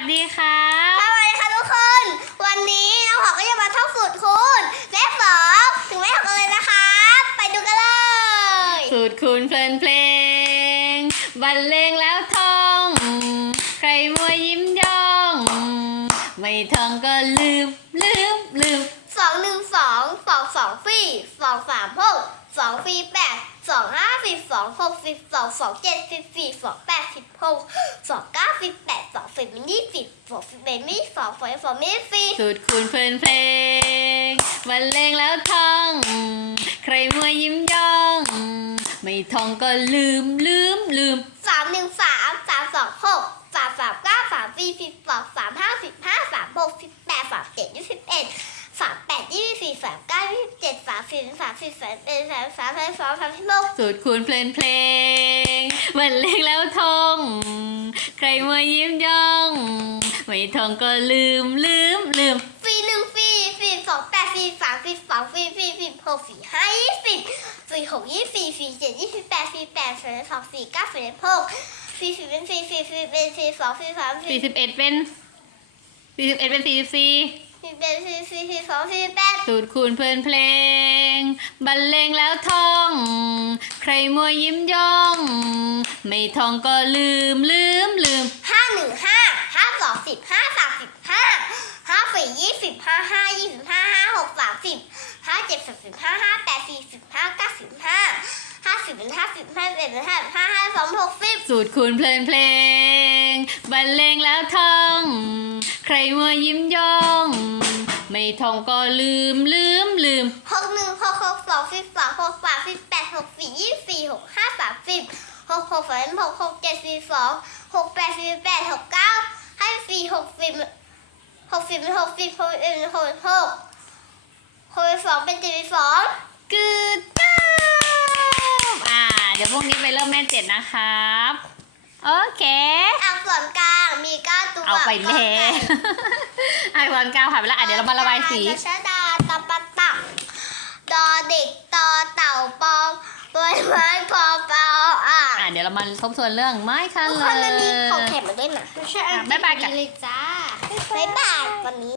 สดีครับสวัสดีค่ะทุกคน วันนี้น้องหอมก็จะมาท่องสูตรคูณเลขสองถึงเลขหกกันเลยนะคะ ไปดูกันเลย สูตรคูณเพลินเพลงบรรเลงแล้วท่อง ใครมัวยิ้มย่อง ไม่ท่องก็ลืมลืมลืมสองหนึ่งสองสองสองสี่สองสามหกสองสี่แปดสองห้าสิบสองหกสิบสองสองเจ็ดสิบสี่สองแปดสิบหกสองเก้า สิบแปดสองสิบเป็นยี่สิบสองสิบเอ็ดยี่สิบสองสองสองยี่สิบสี่สูตรคูณเพลินเพลงบรรเลงแล้วท่อง ใครมัวยิ้มย่อง ไม่ท่องก็ลืมลืมลืมสามหนึ่งสามสามสองหกสามสามเก้าสามสี่สิบสองสามห้าสิบห้าสามหกสิบแปดสามเจ็ดยี่สิบเอ็ดสามแปดยี่สิบสี่สามเก้ายี่ สิบเจ็ดสามสี่สามสี่สามเอ็ดสามสามสามสองสามสิบหกสูตรคูณเพลินเพลงบรรเลงแล้วท่องใครมัวยิ้มย่อง ไม่ท่องก็ลืมลืมลืมสี่หนึ่งสี่สี่สองแปดสี่สามสี่สองสี่สี่สิบหกสี่ห้ายี่สิบสี่หกยี่สิบสี่สี่เจ็ดยี่สิบแปดสี่แปดสี่สองสี่เก้าสี่หกสี่สิบเป็นสี่สี่สิบเป็นสี่สองสี่สามสี่สี่สิบเอ็ดเป็นสี่สิบเอ็ดเป็นสี่สิบสี่สี่เป็นสี่สี่สี่สองสี่แปดสูตรคูณเพลินเพลง บรรเลงแล้วท่อง ใครมัวยิ้มย่อง ไม่ท่องก็ลืมลืมลืมห้าหนึ่งห้าห้าสองสิบห้าสามสิบห้าห้าสี่ยี่สิบห้าห้ายี่สิบห้าห้าหกสามสิบห้าเจ็ดสามสิบห้าห้าแปดสี่สิบห้าเก้าสิบห้าห้าสิบเป็นห้าสิบห้าเอ็ดเป็นห้าห้าห้าสองหกสิบสูตรคูณเพลินเพลง บรรเลงแล้วท่อง ใครมัวยิ้มย่อง ไม่ท่องก็ลืมลืมลืมหกหนึ่งหกหกสองสิบสองหกสามสิบแปดหกสี่ยี่สิบสี่หกห้าสามสิบหกหกสามหกหกเจ็ดสี่สองหกแปดสี่แปดหกเก้าห้าสี่หกสิบหกสิบเป็นหกสิบหกเอ็ดเป็นหกหกหกสองเป็นเจ็ดสองกูจ้าอ่า เดี๋ยวพรุ่งนี้ไปเริ่มแม่เจ็ดนะครับ โอเคอักษรกลางมีเก้าตัวเอาไปแล้วอ่ะตอนเก้าผ่านไปแล้วอะเดี๋ยวเรามาระบายสี ชะดาตะปะตักดอเด็กตอเต่าปอมใบไม้พอเปล่าอะอะเดี๋ยวเรามาทบทวนเรื่องไม้คันทุกเลคนวันนี้ยของแถมมาด้วยนะอะบ๊ายบายกันเลยจ้า บ๊ายบายวันนี้